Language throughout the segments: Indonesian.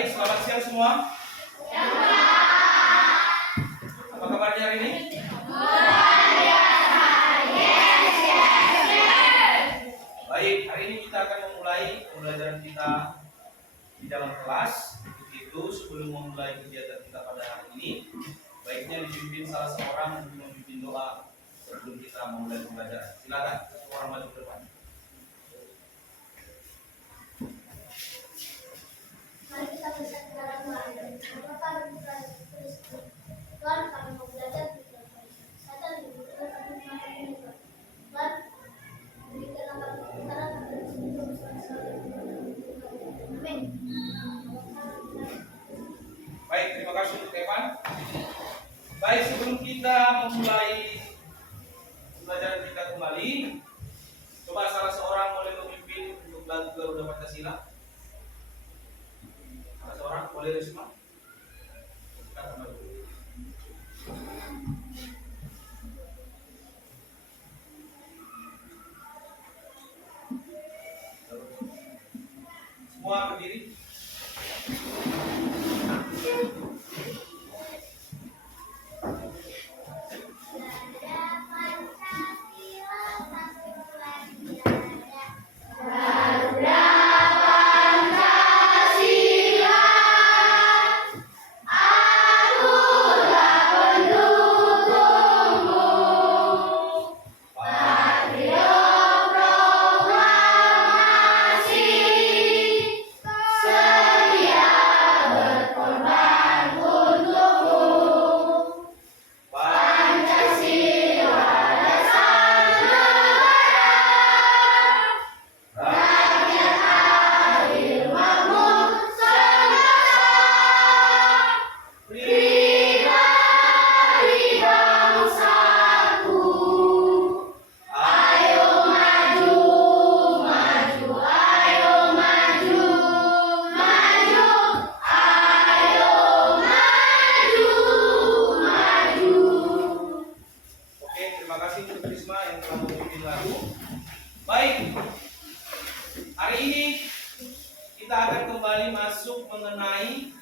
Baik, selamat siang semua. Apa kabarnya hari ini? Baik, hari ini kita akan memulai pembelajaran kita di dalam kelas. Itu sebelum memulai kegiatan kita pada hari ini, baiknya dipimpin salah seorang untuk memimpin doa sebelum kita memulai pembelajaran. Silakan, satu orang maju ke depan. Mari kita bersatu dalam doa. Bapa dan Putra dan Roh Kudus. Tuhan, kami mau belajar di dalam Satan dibutuhkan kami makan ini. Tuhan, berikan apa kebenaran kepada semua masyarakat. Amin. Baik, terima kasih untuk Evan. Baik, sebelum kita memulai pembelajaran kita kembali, coba salah seorang boleh memimpin untuk lagu Garuda Pancasila. Salah seorang boleh Risma. Kita kembali. Semua berdiri.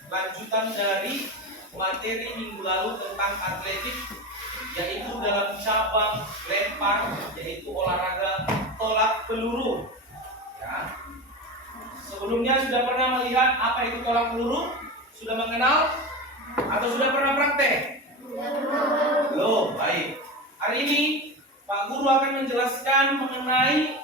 Lanjutan dari materi minggu lalu tentang atletik, yaitu dalam cabang lempar, yaitu olahraga tolak peluru. Ya. Sebelumnya sudah pernah melihat apa itu tolak peluru? Sudah mengenal atau sudah pernah praktek? Belum. Baik. Hari ini Pak Guru akan menjelaskan mengenai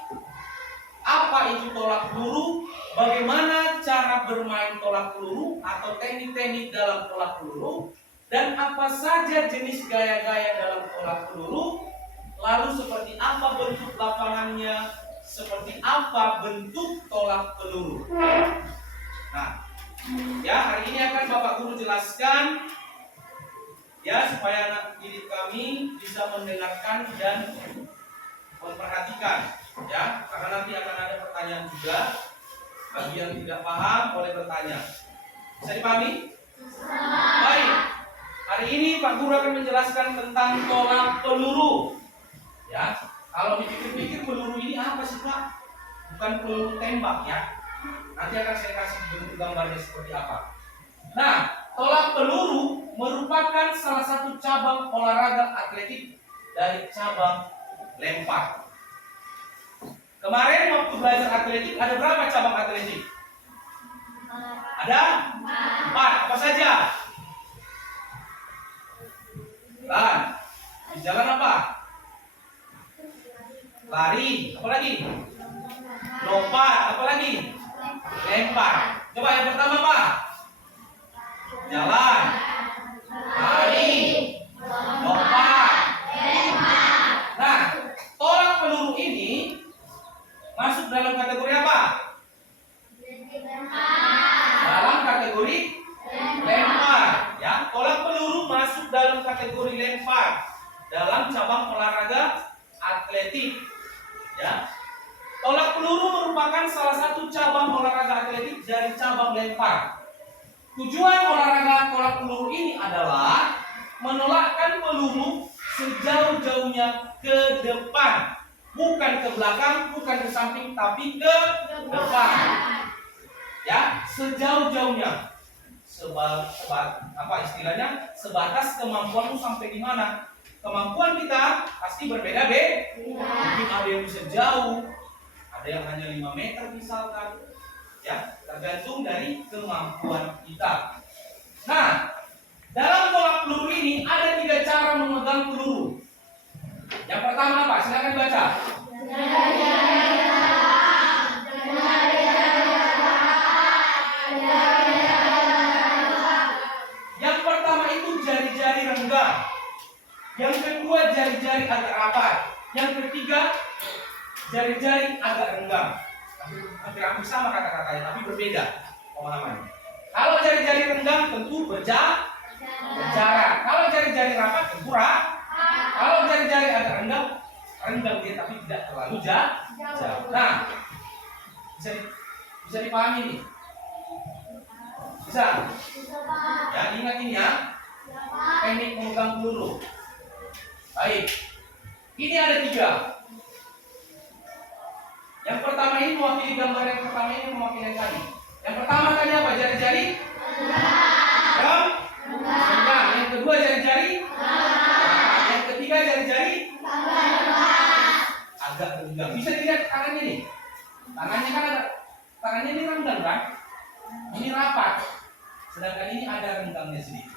apa itu tolak peluru, bagaimana cara bermain tolak peluru atau teknik-teknik dalam tolak peluru, dan apa saja jenis gaya-gaya dalam tolak peluru, lalu seperti apa bentuk lapangannya, seperti apa bentuk tolak peluru. Nah, ya hari ini akan Bapak Guru jelaskan ya supaya anak didik kami bisa mendengarkan dan memperhatikan. Ya, karena nanti akan ada pertanyaan juga. Bagi yang tidak paham boleh bertanya. Bisa dipahami? Baik. Hari ini Pak Guru akan menjelaskan tentang tolak peluru. Ya, kalau dipikir-pikir peluru ini apa sih Pak? Bukan peluru tembak ya. Nanti akan saya kasih bentuk gambarnya seperti apa. Nah, tolak peluru merupakan salah satu cabang olahraga atletik dari cabang lempar. Kemarin waktu belajar atletik ada berapa cabang atletik? Ada 4. Apa saja? Jalan. Di jalan apa? Lari. Apa lagi? Lompat. Apa lagi? Lempar. Coba yang pertama apa? Jalan. Lari. Lompat. Nah, tolak peluru ini masuk dalam kategori apa? Dalam kategori lempar. Ya, tolak peluru masuk dalam kategori lempar dalam cabang olahraga atletik. Ya, tolak peluru merupakan salah satu cabang olahraga atletik dari cabang lempar. Tujuan olahraga tolak peluru ini adalah menolakkan peluru sejauh-jauhnya ke depan. Bukan ke belakang, bukan ke samping, tapi ke depan. Ya, sejauh-jauhnya. apa istilahnya, sebatas kemampuanmu sampai di mana. Kemampuan kita pasti berbeda-beda. Mungkin ada yang bisa jauh, ada yang hanya 5 meter misalkan, ya, tergantung dari kemampuan kita. Nah, dalam tolak peluru ini ada 3 cara memegang peluru. Yang pertama apa? Silakan dibaca. Yang pertama itu jari-jari renggang. Yang kedua jari-jari agak rapat. Yang ketiga jari-jari agak renggang. Hampir sama kata-katanya, tapi berbeda pemahamannya. Kalau jari-jari renggang tentu berjarak. Kalau jari-jari rapat tentu rapat. Kalau jari-jari agak renggang dia tapi tidak terlalu jauh. Nah, bisa dipahami nih. Bisa? Ya, ingat ini ya. Teknik memegang peluru. Baik. Ini ada 3. Yang pertama ini mewakili gambar yang pertama ini mewakili yang tadi. Yang pertama tadi apa? Jari-jari? Renggang. Yang kedua jari-jari? Yang ketiga jari-jari? Agak renggang. Bisa dilihat tangannya nih. Tangannya ini renggang kan? Ini rapat. Sedangkan ini ada renggangnya sedikit.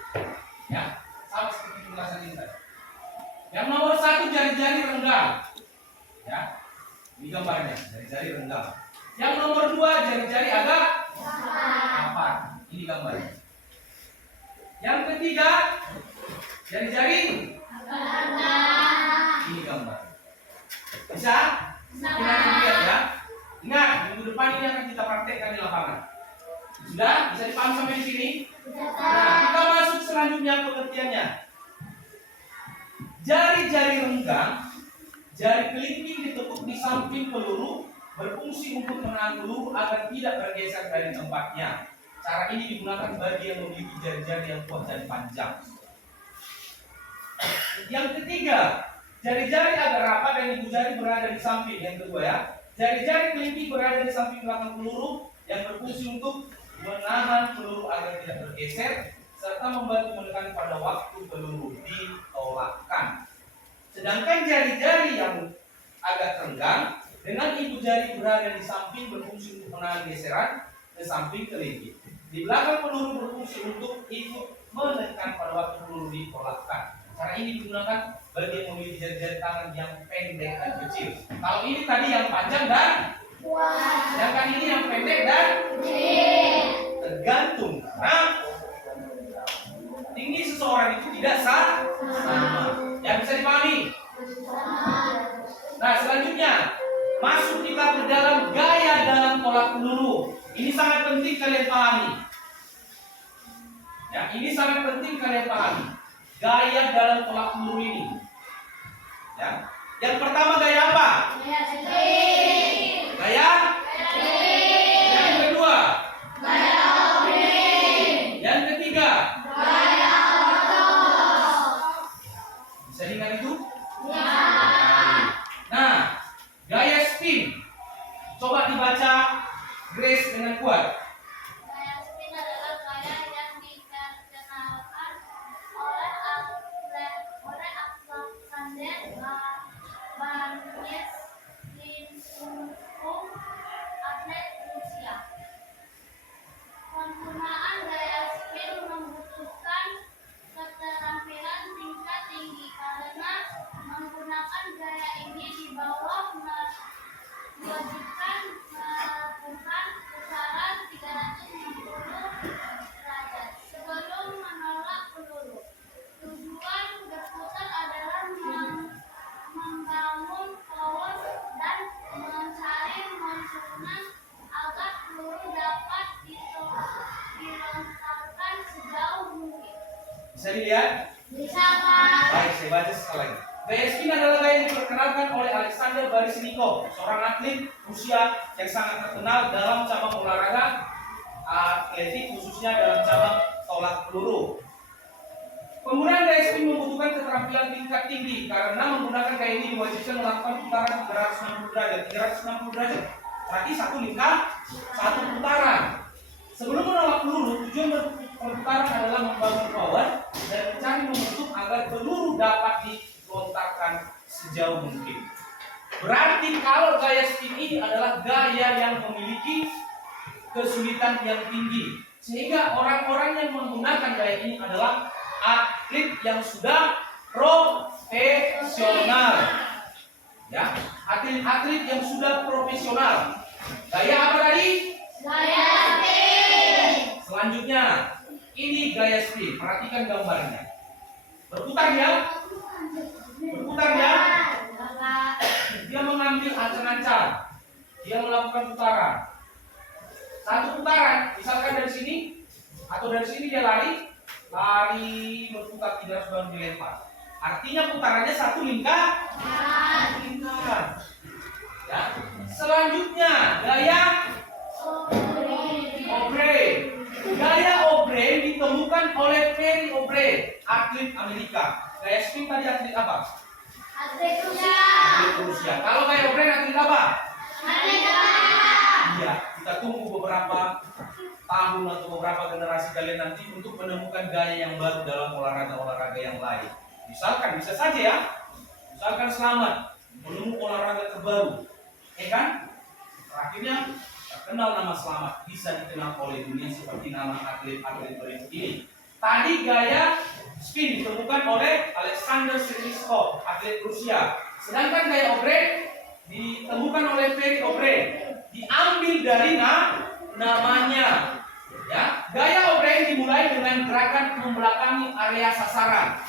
Ya, sama seperti penjelasan ini tadi. Yang nomor 1 jari-jari renggang. Ya, ini gambarnya, jari-jari renggang. Yang nomor 2 jari-jari agak rapat. Ini gambarnya. Yang ketiga jari-jari ini gambar. Bisa? Ingat dilihat ya. Ingat, minggu depan ini akan kita praktekkan di lapangan. Sudah? Bisa dipahami sampai di sini? Nah, kita masuk selanjutnya pengertiannya. Jari-jari renggang, jari kelingking ditekuk di samping peluru, berfungsi untuk menahan peluru agar tidak bergeser dari tempatnya. Cara ini digunakan bagi yang memiliki jari-jari yang kuat dan panjang. Yang ketiga, jari-jari agak rapat dan ibu jari berada di samping. Yang kedua ya, jari-jari kelingking berada di samping belakang peluru yang berfungsi untuk menahan peluru agar tidak bergeser serta membantu menekan pada waktu peluru ditolakkan. Sedangkan jari-jari yang agak renggang dengan ibu jari berada di samping berfungsi untuk menahan geseran ke samping kelingking. Di belakang peluru berfungsi untuk ikut menekan pada waktu peluru ditolakkan. Cara ini digunakan bagi yang memiliki jari-jari tangan yang pendek dan kecil. Kalau ini tadi yang panjang dan kuat, sedangkan ini yang pendek dan kecil. Tergantung karena tinggi seseorang itu tidak sama. Yang bisa dipahami. Nah, selanjutnya masuk kita ke dalam gaya dalam tolak peluru. Ini sangat penting kalian pahami. Ya, ini sangat penting kalian pahami. Gaya dalam tolak peluru ini. Ya. Yang pertama gaya apa? Gaya? Yang kedua? Yang ketiga? Bisa dengar itu? Nah, gaya spin. Coba dibaca Grace dengan kuat. Gaya spin adalah gaya yang dikenalkan oleh Alexander Barnes Linsungkung, atlet Rusia. Penggunaan gaya spin membutuhkan keterampilan tingkat tinggi karena menggunakan gaya ini di bawah diwajibkan melakukan putaran 360 derajat sebelum menolak peluru. Tujuan berputar adalah membangun power dan mencari momentum agar peluru dapat dilontarkan sejauh mungkin. Bisa dilihat? Bisa, Pak. Baik, saya baca sekali lagi. Gaya spin adalah gaya yang diperkenalkan oleh Alexander Baryshnikov, seorang atlet Rusia yang sangat terkenal dalam cabang olahraga atletik, khususnya dalam cabang tolak peluru. Penggunaan gaya spin membutuhkan keterampilan tingkat tinggi karena menggunakan gaya ini diwajibkan melakukan putaran 360 derajat. 360 derajat berarti satu lingkar, satu putaran. Sebelum menolak peluru, tujuan perputaran adalah membangun power dan mencari momentum agar peluru dapat dilontarkan sejauh mungkin. Berarti kalau gaya spin ini adalah gaya yang memiliki kesulitan yang tinggi, sehingga orang-orang yang menggunakan gaya ini adalah atlet yang sudah profesional. Ya, atlet-atlet yang sudah profesional. Gaya apa tadi? Gaya spin. Selanjutnya, ini gaya spin. Perhatikan gambarnya. Berputar ya. Berputar ya. Dia mengambil ancang-ancang. Dia melakukan putaran. Satu putaran, misalkan dari sini atau dari sini dia lari berputar 300 dilempar. Artinya putarannya satu lingkaran. Ya. Selanjutnya gaya Obrey. Gaya Obrey ditemukan oleh Perry Obrey, atlet Amerika. Gaya spin tadi atlet apa? Atlet Rusia. Atlet Rusia. Kalau gaya Obrey atlet apa? Atlet Amerika. Iya, kita tunggu beberapa tahun atau beberapa generasi kalian nanti untuk menemukan gaya yang baru dalam olahraga-olahraga yang lain. Misalkan, bisa saja ya. Misalkan Selamat menemu olahraga terbaru, kan? Akhirnya terkenal nama Selamat, bisa dikenal oleh dunia seperti nama atlet-atlet berikut ini. Tadi gaya spin ditemukan oleh Alexander Sergeyevskov, atlet Rusia. Sedangkan gaya Obrey ditemukan oleh Perry Obrey. Diambil dari namanya. Ya, gaya Obrey dimulai dengan gerakan membelakangi area sasaran.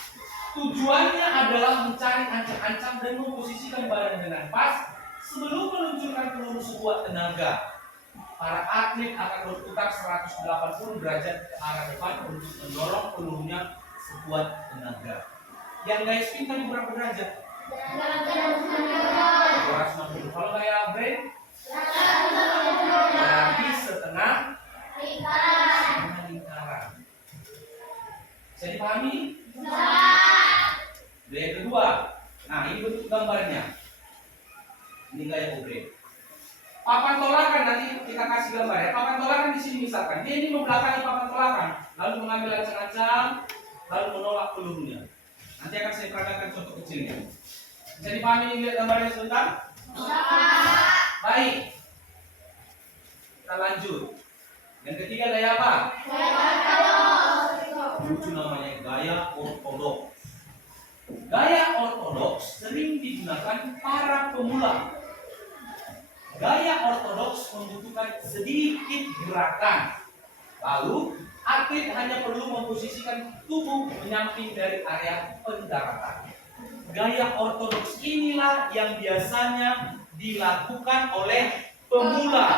Tujuannya adalah mencari ancang-ancang dan memposisikan badan dengan pas sebelum meluncurkan peluru sekuat tenaga. Para atlet akan berputar 180 derajat ke arah depan untuk mendorong pelurunya sekuat tenaga. Yang gaya spin tadi berapa derajat? 260. Kalau gaya Obrey berarti setengah lingkaran. Bisa dipahami? Gaya kedua. Nah, ini bentuk gambarnya. Ini gaya Obrey. Papan tolakan, nanti kita kasih gambar ya. Papan tolakan di sini misalkan. Dia ini membelakangi papan tolakan, lalu mengambil ancang-ancang, lalu menolak pelurunya. Nanti akan saya peragakan contoh kecilnya. Bisa dipahami ini, lihat gambarnya sebentar? Baik. Kita lanjut. Yang ketiga gaya apa? Lucu namanya, gaya ortodoks. Gaya ortodoks sering digunakan para pemula. Gaya ortodoks membutuhkan sedikit gerakan. Lalu, atlet hanya perlu memposisikan tubuh menyamping dari area pendaratan. Gaya ortodoks inilah yang biasanya dilakukan oleh pemula.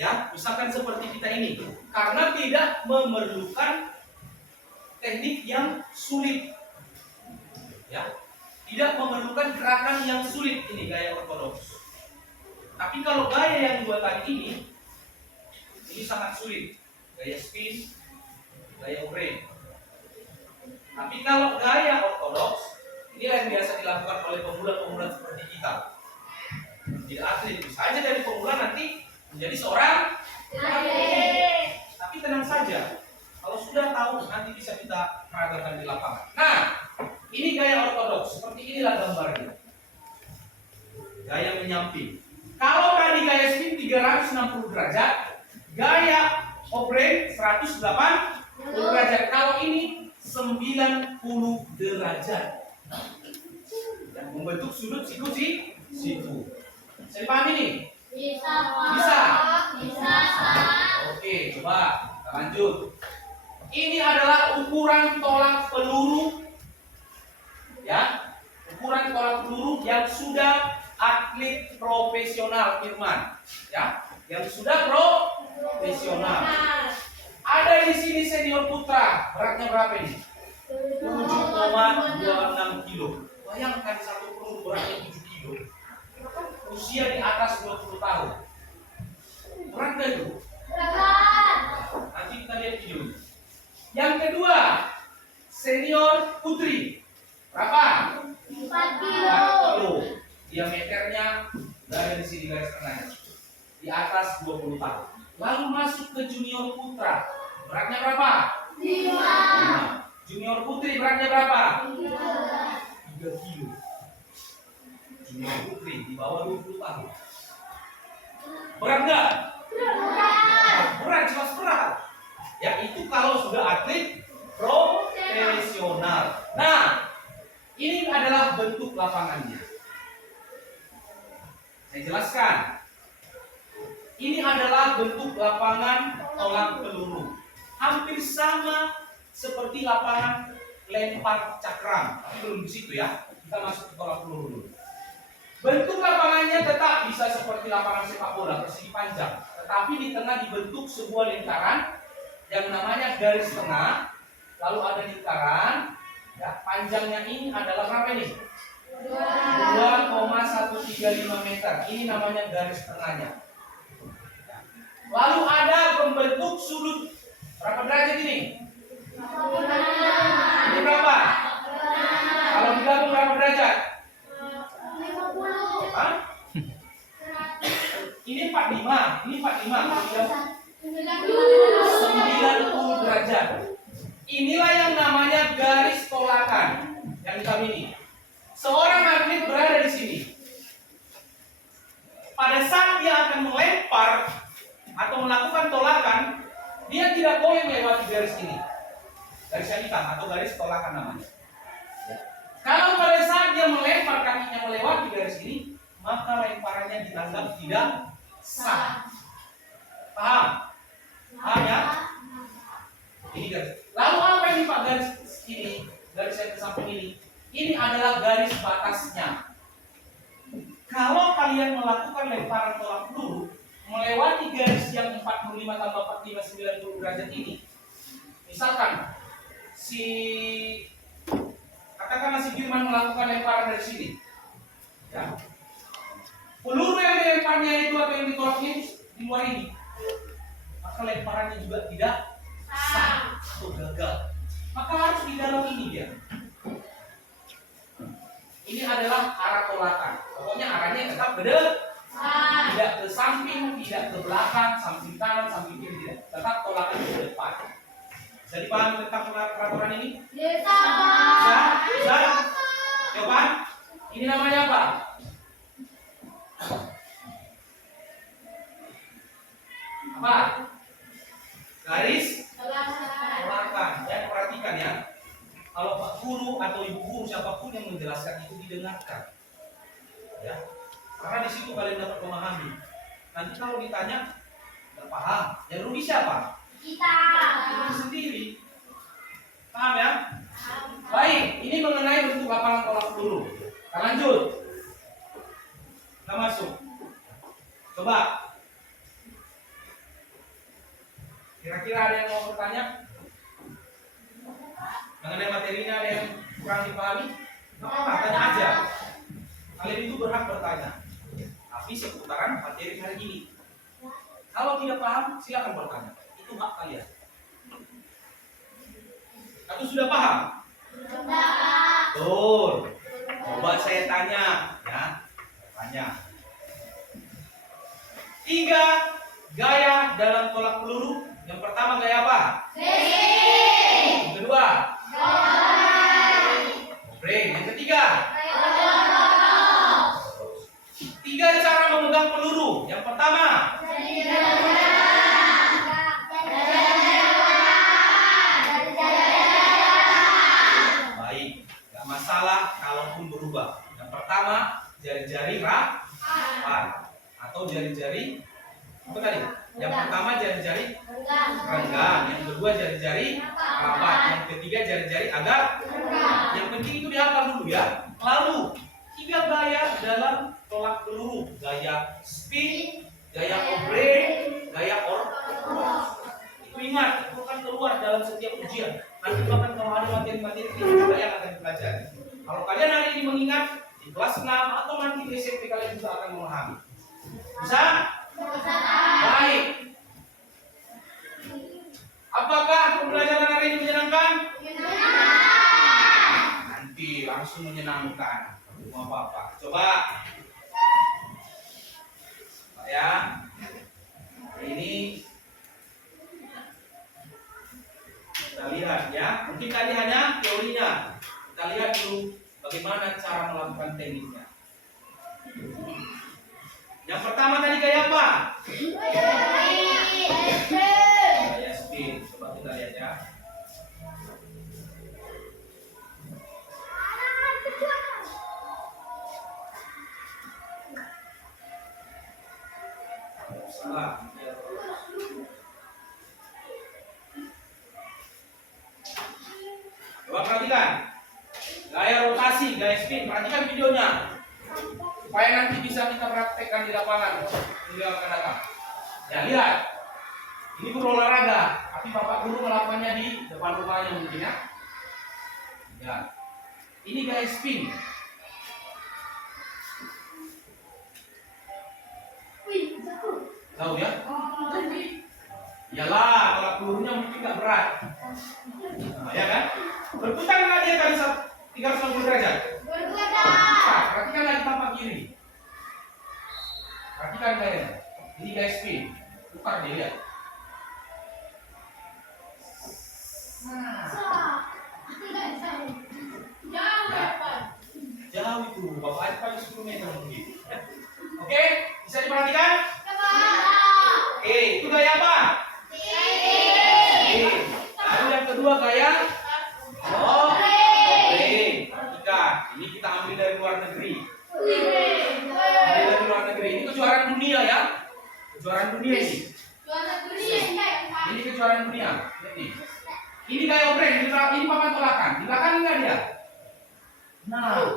Ya, misalkan seperti kita ini, karena tidak memerlukan teknik yang sulit. Ya, tidak memerlukan gerakan yang sulit, ini gaya ortodoks. Tapi kalau gaya yang dua tadi ini sangat sulit. Gaya spin, gaya Obrey. Tapi kalau gaya ortodoks, ini yang biasa dilakukan oleh pemula-pemula seperti kita. Tidak atlet, bisa aja dari pemula nanti menjadi seorang atlet. Tapi tenang saja, kalau sudah tahu nanti bisa kita peragakan di lapangan. Nah, ini gaya ortodoks, seperti inilah gambarnya. Gaya menyamping. Kalau tadi gaya spin 360 derajat, gaya Obrey 180 derajat. Kalau ini 90 derajat. Yang membentuk sudut siku. Saya pahami nih? Bisa. Oke, coba kita lanjut. Ini adalah ukuran tolak peluru. Ya, ukuran tolak peluru yang sudah atlet profesional, Firman, ya, yang sudah profesional. Ada di sini senior putra, beratnya berapa ini? 7,26 kilo. Bayangkan satu peluru beratnya 7 kilo. Usia di atas 20 tahun. Berat gak itu? Nanti kita lihat videonya. Yang kedua, senior putri. Berapa? 4 4 kilo. Diameternya dari sini garis tengahnya di atas 20 tahun. Lalu masuk ke junior putra, Beratnya berapa? 5. Junior putri beratnya berapa? 3 kilo. Junior putri di bawah 20 tahun. Berat nggak? Berat, jelas berat. Ya itu kalau sudah atlet profesional. Nah, ini adalah bentuk lapangannya. Saya jelaskan. Ini adalah bentuk lapangan tolak peluru. Hampir sama seperti lapangan lempar cakram. Tapi belum di situ ya. Kita masuk ke tolak peluru dulu. Bentuk lapangannya tetap bisa seperti lapangan sepak bola, persegi panjang. Tetapi di tengah dibentuk sebuah lingkaran yang namanya garis tengah. Lalu ada lingkaran. Ya, panjangnya ini adalah berapa ini? 2,135 meter. Ini namanya garis tengahnya. Lalu ada pembentuk sudut. Berapa derajat ini? Ini berapa? Kalau digabung berapa derajat? 50. Hah? Ini 45. Ini 45. 90 derajat. Inilah yang namanya garis tolakan yang hitam ini. Seorang atlet berada di sini. Pada saat dia akan melempar atau melakukan tolakan, dia tidak boleh melewati garis ini. Garis yang hitam atau garis tolakan namanya. Kalau pada saat dia melempar kakinya melewati garis ini, maka lemparannya dianggap tidak sah. Paham? Paham ya? Ini garis. Lalu apa ini Pak garis ini? Garis yang ke samping ini. Ini adalah garis batasnya. Kalau kalian melakukan lemparan tolak peluru melewati garis yang 45 tambah 45 90 derajat ini, misalkan katakanlah si Firman melakukan lemparan dari sini, ya. Peluru yang dilemparnya itu atau yang ditolaknya di luar ini, maka lemparannya juga tidak sah atau gagal. Maka harus di dalam ini dia. Ini adalah arah tolakan. Pokoknya arahnya tetap ke depan, tidak ke samping, tidak ke belakang, samping kanan, samping kiri, tidak. Tetap tolakan ke depan. Bisa dipahami tentang peraturan ini? Bisa? Bisa? Coba. Ini namanya apa? Apa? Garis tolakan. Ya, perhatikan ya. Kalau Pak Guru atau Ibu Guru siapapun yang menjelaskan itu didengarkan. Ya. Karena di situ kalian dapat memahami. Nanti kalau ditanya nggak paham, yang rugi siapa? Kita Sendiri. Paham ya? Baik, ini mengenai bentuk lapangan tolak peluru. Kita lanjut. Kita masuk. Coba. Kira-kira ada yang mau bertanya? Mengenai materinya ada yang kurang dipahami? Nggak apa-apa, tanya aja. Kalian itu berhak bertanya. Tapi seputaran materi hari ini. Kalau tidak paham, silakan bertanya. Itu hak kalian. Atau sudah paham? Betul. Coba saya tanya, ya. Tanya. 3 gaya dalam tolak peluru. Yang pertama gaya apa? Yang kedua? Brain. Yang ketiga? 3 cara memegang peluru. Yang pertama? Baik, nggak masalah kalaupun berubah. Yang pertama, jari-jari rapat atau jari-jari apa tadi? Yang pertama jari-jari renggang, yang kedua jari-jari rapat, yang ketiga jari-jari agak. Yang penting itu dihafal dulu ya. Lalu 3 gaya dalam tolak peluru, gaya spin, gaya oblong, gaya itu ingat, itu kan keluar dalam setiap ujian. Nanti bahkan kalau ada materi-materi juga yang akan dipelajari. Kalau kalian hari ini mengingat di kelas 6 atau nanti di SMP kalian juga akan memahami. Bisa? Baik. Apakah pembelajaran hari ini menyenangkan? Nanti langsung menyenangkan. Mau apa-apa. Coba. Ya. Ini Yang pertama tadi gaya apa? Gaya spin. Coba kita lihat ya. Salah. Coba perhatikan. Gaya rotasi, gaya spin. Perhatikan videonya. Supaya nanti bisa kita praktekkan di lapangan minggu yang akan datang. Ya lihat. Ini guru olahraga, tapi bapak guru melakukannya di depan rumahnya mungkin ya. Ya. Ini gaya spin. Tahu ya? Iyalah, kalau pelurunya mungkin nggak berat. Nah, ya kan? Berputar nggak dia tadi 360 derajat? Nah, perhatikan lagi tapak kiri. Perhatikan gaya. Ini gaya spin. Putar dia lihat. Jauh itu, bapak aja paling 10 meter mungkin. Oke, bisa diperhatikan? Oke, itu gaya apa? Oke. Lalu yang kedua gaya perhatikan. Ini kita ambil dari luar negeri. Ambil dari luar negeri. Ini kejuaraan dunia ya. Kejuaraan dunia ini. Ini kejuaraan dunia. Lihat nih. Ini gaya obreng. Ini papan tolakan. Di belakang enggak dia? Nah.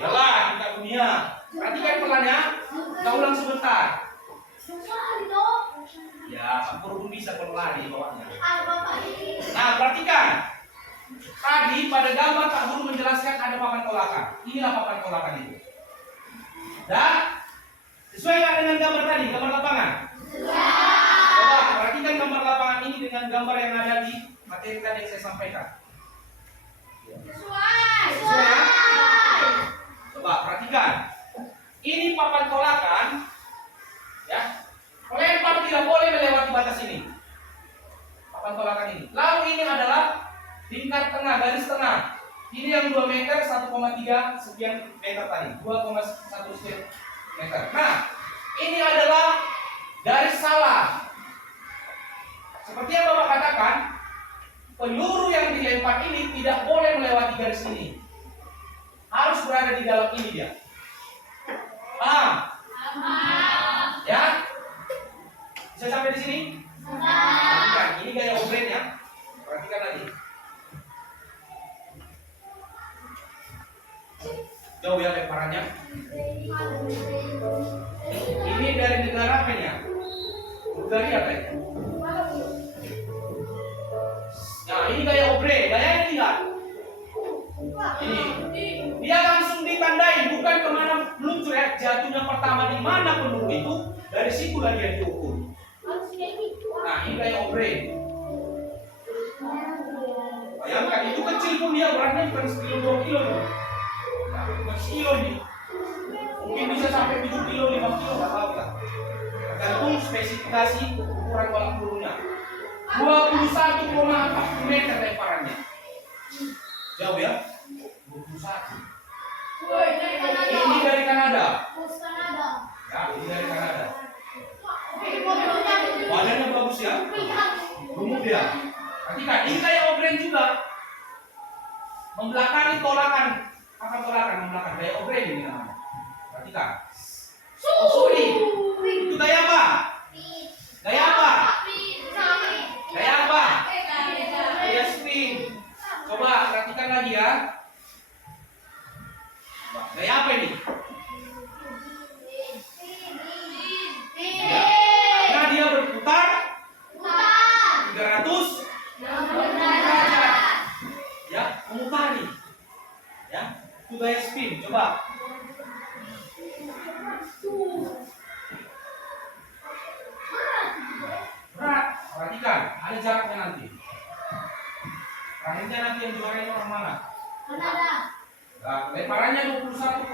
Yalah, kita dunia. Perhatikan pelannya. Kita ulang sebentar. Ya, Pak pun bisa kalau lari bawahnya. Nah, perhatikan. Tadi pada gambar Pak Guru menjelaskan ada papan tolakan. Inilah papan tolakan itu. Dan sesuai nggak dengan gambar tadi, gambar lapangan? Coba perhatikan gambar lapangan ini dengan gambar yang ada di materi tadi yang saya sampaikan. Sesuai ya? Coba perhatikan. Ini papan tolakan. Ya. Pelempar tidak boleh melewati batas ini. Papan tolakan ini. Lalu ini adalah lingkar tengah, garis tengah. Ini yang 2 meter, 1,3 sekian meter tadi. 2,1 sekian meter. Nah, ini adalah garis salah. Seperti yang Bapak katakan, peluru yang dilempar ini tidak boleh melewati garis ini. Harus berada di dalam ini dia. Paham? Ya? Bisa sampai di sini? Perhatikan, ini gaya obreng ya. Perhatikan lagi. Jauh ya lemparannya. Ini dari negara apa ya? Bulgaria apa ya? Nah, ini gaya obreng. Gaya ini lihat. Ini. Dia langsung ditandai, bukan kemana meluncur ya. Jatuhnya pertama di mana peluru itu, dari situlah dia diukur. Nah, ini gaya obreng. Bayangkan, itu kecil pun dia beratnya bukan sekilo 2 kilo. Nah, bukan sekilo ini. Mungkin bisa sampai 7 kilo, 5 kilo, nggak tahu kita. Tergantung spesifikasi ukuran bola pelurunya. 21,4 meter lemparannya. Jauh ya? 21. Ini dari Kanada. Ya, ini dari Kanada. Badannya bagus ya. Gemuk dia. Perhatikan, ini kayak obreng juga. Membelakangi tolakan. Apa tolakan? Membelakangi kayak obreng ini namanya. Perhatikan. Suri. Itu gaya apa? Gaya apa? Gaya apa? Gaya spin. Coba perhatikan lagi ya. Gaya apa ini? Ya. Karena dia berputar 300 derajat. Ya, memutari. Ya, itu gaya spin. Coba. Berat. Perhatikan, ada jaraknya nanti. Terakhirnya nanti yang juara itu orang mana? Nah, lemparannya 21,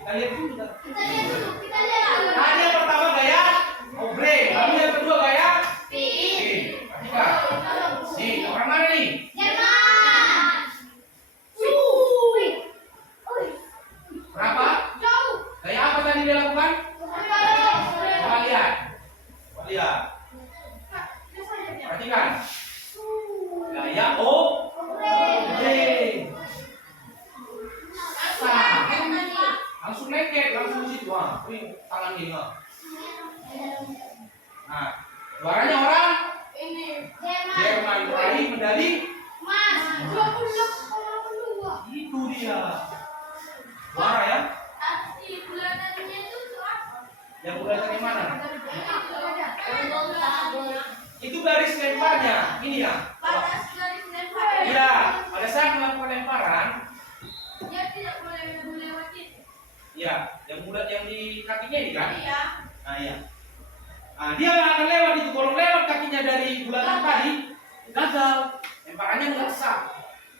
kita lihat dulu. Tadi yang pertama gaya obreng, lalu yang kedua gaya spin. Perhatikan. Nih, orang mana nih? Ini tangan ini. Nah, juaranya orang Jerman meraih medali Mas, 22,2. itu dia. Juara ya? Tapi bulanannya itu apa? Yang udah dari mana? Ada. Itu garis lemparnya. Ini ya. Batas garis lempar. Iya, pada saat melakukan lemparan, Dia tidak boleh melewati. ya, yang bulat yang di kakinya ini kan? Iya. Nah, iya. Nah, dia nggak akan lewat itu. Kalau lewat kakinya dari bulatan tadi, gagal. Lemparannya nggak sah.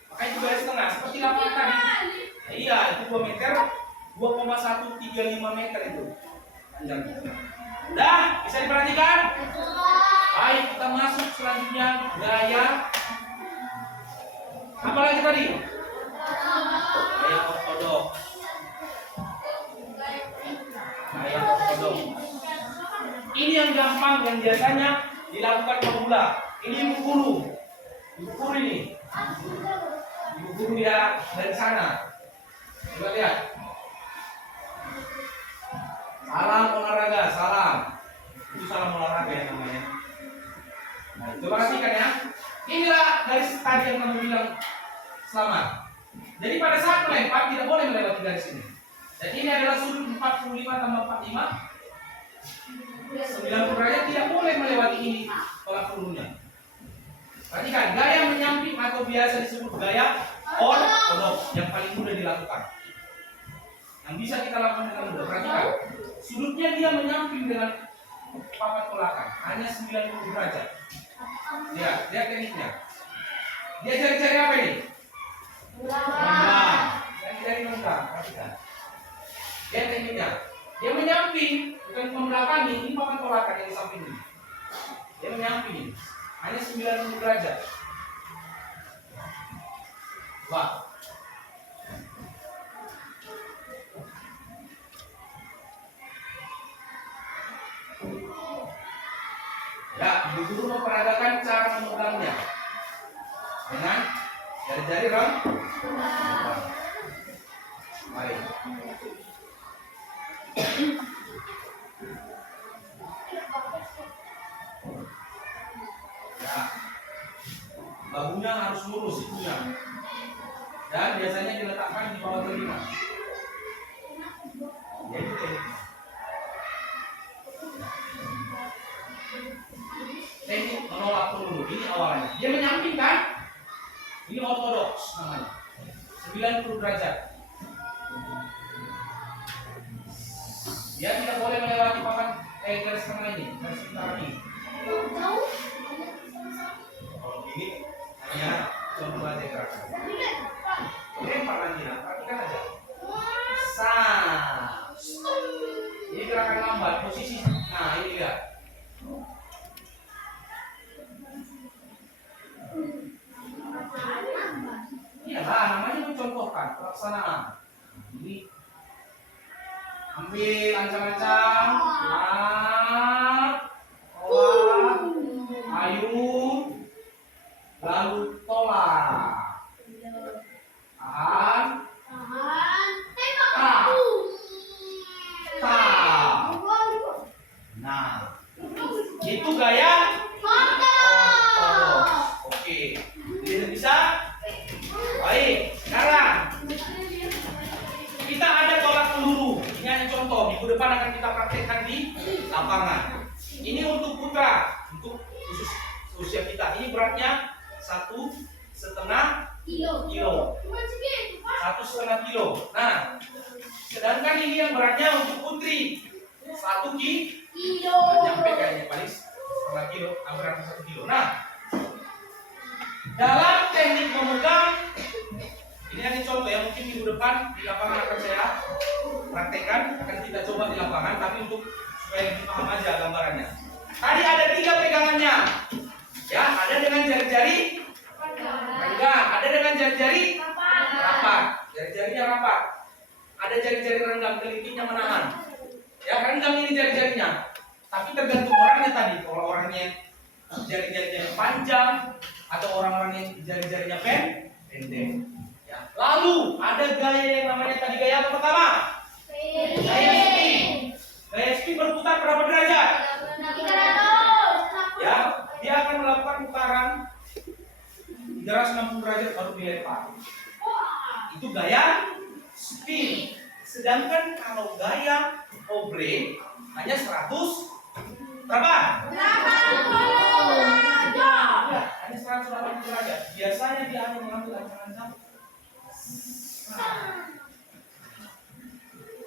Makanya itu garis tengah seperti lapangan tadi. Nah, iya, itu 2 meter, 2,135 meter itu panjangnya. Udah, bisa diperhatikan? Baik, kita masuk selanjutnya gaya. Apa lagi tadi? Gaya ortodoks. Gaya ortodoks. Ini yang gampang yang biasanya dilakukan pemula. Ini ibu guru. Ibu guru ini. Ibu guru dia dari sana. Coba lihat. Salam olahraga, salam. Itu salam olahraga yang namanya. Nah, coba perhatikan ya. Inilah garis tadi yang kamu bilang selamat. Jadi pada saat melempar tidak boleh melewati garis ini. Dan ini adalah sudut 45 tambah 45. 90 derajat tidak boleh melewati ini tolak pelurunya. Perhatikan, gaya menyamping atau biasa disebut gaya ortodoks yang paling mudah dilakukan. Yang bisa kita lakukan dengan mudah. Perhatikan, sudutnya dia menyamping dengan papan tolakan, hanya 90 derajat. Lihat tekniknya. Dia cari-cari apa ini? Cari lengkap, perhatikan. Lihat tekniknya. Dia menyamping, bukan membelakangi, ini papan tolakan yang di samping ini. Dia menyamping, hanya 90 derajat. Wah. Ya, ibu guru memperagakan cara memegangnya dengan jari-jari baik. Ya, bahunya harus lurus itunya, dan biasanya diletakkan di bawah telinga. Ya, itu tekniknya. Teknik menolak peluru ini awalnya. Dia menyamping kan? Ini ortodoks namanya. 90 derajat. Dia tidak boleh melewati papan garis tengah ini, garis utara ini. Kalau ini hanya contoh aja gerakan. Lempar lagi, nah, perhatikan aja. Ini gerakan lambat, posisi. Nah, ini lihat. Iya lah, namanya mencontohkan pelaksanaan. Ini ambil ancang-ancang, tolak, ayun, lalu tolak, tahan, nah, itu gaya ortodoks. Oke, tidak bisa. Baik, sekarang kita ada tolak peluru. Ini hanya contoh. Minggu depan akan kita praktekkan di lapangan. Ini untuk putra, untuk khusus usia kita. Ini beratnya 1,5 kilo. 1,5 kilo. Nah, sedangkan ini yang beratnya untuk putri 1 kilo. Nyampe kayaknya paling 1,5 kilo, hampir 1 kilo. Nah, dalam teknik memegang, ini hanya contoh ya, mungkin minggu depan di lapangan akan saya praktekkan, akan kita coba di lapangan, tapi untuk supaya lebih paham aja gambarannya. Tadi ada 3 pegangannya, ya, ada dengan jari-jari renggang, ada dengan jari-jari rapat, jari-jarinya rapat, ada jari-jari renggang, kelingkingnya menahan, ya, renggang ini jari-jarinya, tapi tergantung orangnya tadi, kalau orangnya jari-jarinya panjang atau orang-orang yang jari-jarinya pendek. Ya. Lalu ada gaya yang namanya tadi gaya apa pertama? Gaya spin. bergerak 90 derajat baru dilempar. Itu gaya spin. Sedangkan kalau gaya obre hanya 100 berapa? 80 derajat. Ya, hanya 180 derajat. Biasanya dia hanya mengambil ancang-ancang.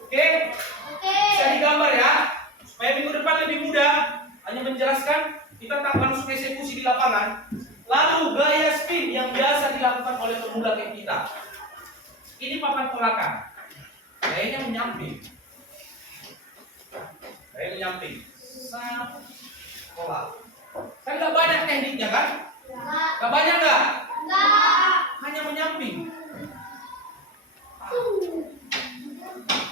Oke, bisa digambar ya. Supaya minggu depan lebih mudah, hanya menjelaskan kita tak langsung eksekusi di lapangan. Lalu gaya spin yang biasa dilakukan oleh pemula kayak kita. Ini papan tolakan. Gayanya menyamping. Gaya menyamping. Tolak. Kan nggak banyak tekniknya kan? Nggak banyak nggak? Hanya menyamping.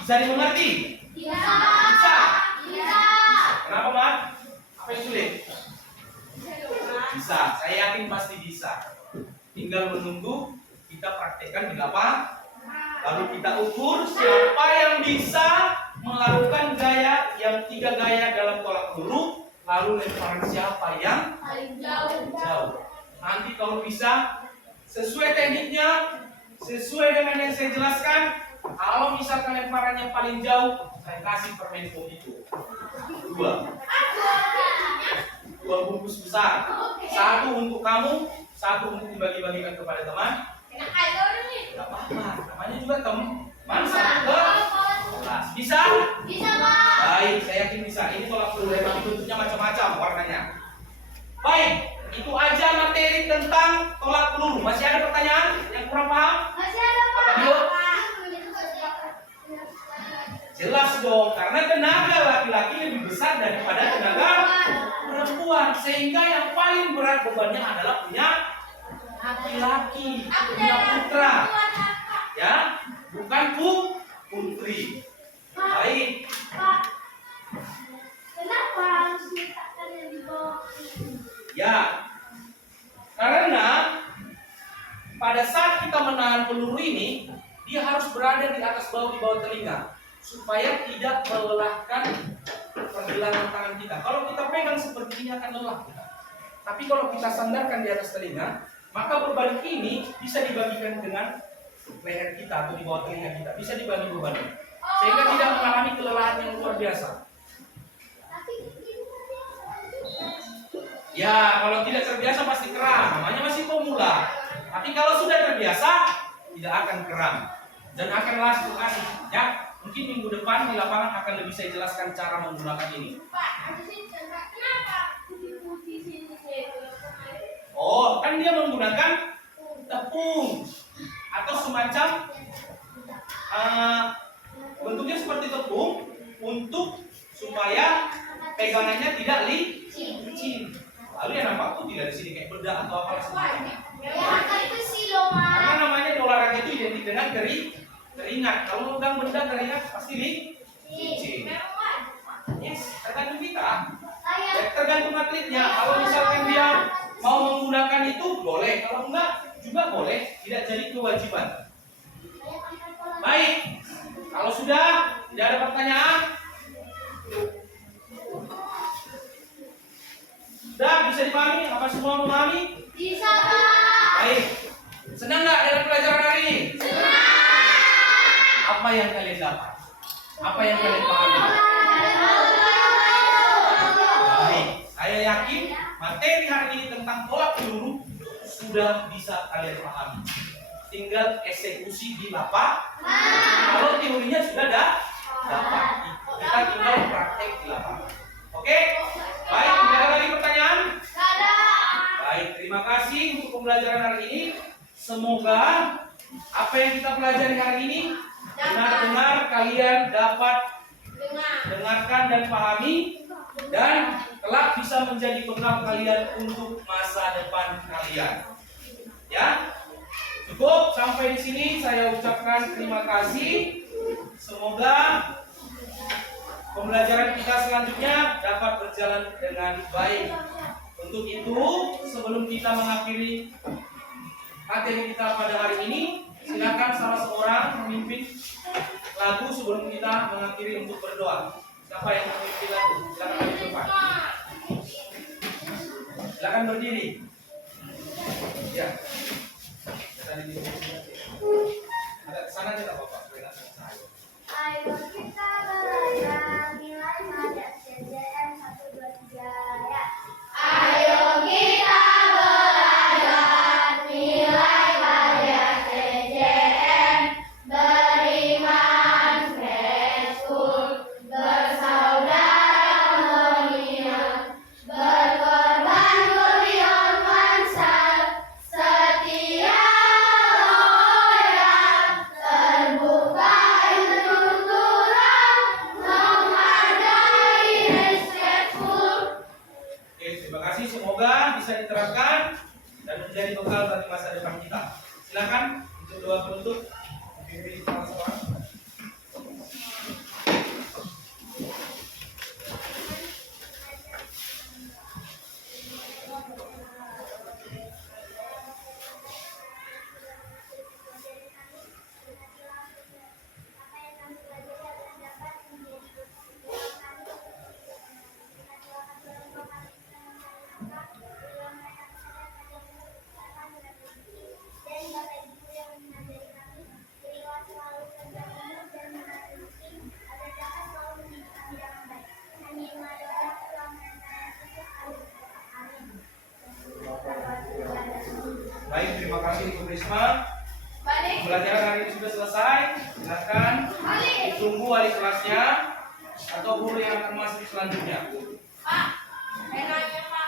Bisa dimengerti? Bisa. Kenapa, Mat? Apa yang sulit? Bisa. Saya yakin pasti bisa. Tinggal menunggu kita praktekkan di lapangan. Lalu kita ukur siapa yang bisa melakukan gaya yang 3 gaya dalam tolak peluru. Lalu lemparan siapa yang paling jauh. Nanti kalau bisa sesuai tekniknya, sesuai dengan yang saya jelaskan. Kalau misalkan lemparannya paling jauh, saya kasih permen pop itu 2 bungkus besar. 1 untuk kamu, 1 untuk dibagi-bagikan kepada teman. Tidak apa-apa, namanya juga teman satu kelas. Bisa? Bisa, Pak. Baik, saya yakin bisa. Ini tolak peluru memang bentuknya macam-macam warnanya. Baik, itu aja materi tentang tolak peluru. Masih ada pertanyaan yang kurang paham? Masih ada, Pak. Ayo. Jelas dong, karena tenaga laki-laki lebih besar daripada tenaga perempuan, sehingga yang paling berat bebannya adalah punya laki-laki, punya putra, ya, bukan putri. Baik. Pak, kenapa harus letakkan yang di bawah? Ya, karena pada saat kita menahan peluru ini, dia harus berada di atas di bawah telinga, supaya tidak melelahkan pergelangan tangan kita. Kalau kita pegang seperti ini akan lelah kita. Tapi kalau kita sandarkan di atas telinga, maka beban ini bisa dibagikan dengan leher kita atau di bawah telinga kita. Bisa dibagi bebannya, sehingga tidak mengalami kelelahan yang luar biasa. Ya, kalau tidak terbiasa pasti kram, namanya masih pemula. Tapi kalau sudah terbiasa, tidak akan kram dan akan langsung asik. Ya, mungkin minggu depan di lapangan akan lebih saya jelaskan cara menggunakan ini. Oh, kan dia menggunakan tepung atau semacam bentuknya seperti tepung untuk supaya pegangannya tidak licin. Lalu yang nampak tuh tidak di sini kayak bedak atau apa semacamnya. Karena namanya di olahraga itu identik dengan keringat. Kalau memegang benda keringat pasti licin. Yes, tergantung kita. Ya, tergantung atletnya. Kalau misalkan dia mau menggunakan itu boleh, kalau enggak juga boleh. Tidak jadi kewajiban. Baik. Kalau sudah tidak ada pertanyaan, sudah bisa dipahami? Apa semua memahami? Bisa, Pak. Baik. Senang nggak dengan pelajaran hari ini? Senang. Apa yang kalian dapat? Apa yang kalian pahami? Baik. Saya yakin materi hari ini tentang tolak peluru sudah bisa kalian pahami. Tinggal eksekusi di lapangan. Kalau teorinya sudah dapat, kita tinggal praktek di lapangan. Oke? Baik, tidak ada lagi pertanyaan? Baik, terima kasih untuk pembelajaran hari ini. Semoga apa yang kita pelajari hari ini benar-benar kalian dapat dengarkan dan pahami, dan kelak bisa menjadi bekal kalian untuk masa depan kalian. Ya, cukup sampai di sini. Saya ucapkan terima kasih. Semoga pembelajaran kita selanjutnya dapat berjalan dengan baik. Untuk itu, sebelum kita mengakhiri materi kita pada hari ini, silakan salah seorang memimpin lagu sebelum kita mengakhiri untuk berdoa. Siapa yang memimpin lagu? Silakan maju ke depan. Silakan berdiri. Ya. bisa didefinisikan. Ada sana tidak Bapak? Ayo kita belajar nilai pada CJM 123 ya. Ayo kita belajar nilai pada CJM, beriman, respon, bersaudara mengingat, berkorban berion mansal, setia loyal, terbuka untuk kurang, menghargai, respectful. Oke, terima kasih. Semoga bisa diterapkan dan menjadi bekal bagi masa depan kita. Silakan untuk doa penutup. Pimpin salah seorang. Dan Bapak Ibu yang mengajari kami, berilah selalu kerja penuh dan mengerti, agar dapat selalu mendidik kami dengan baik. Kami mengadorakan Tuhan dan Yesus Kristus. Amin. Baik, terima kasih Ibu Risma. Pembelajaran hari ini sudah selesai. Silakan ditunggu wali kelasnya atau guru yang akan masuk selanjutnya. Pak, saya nanya Pak.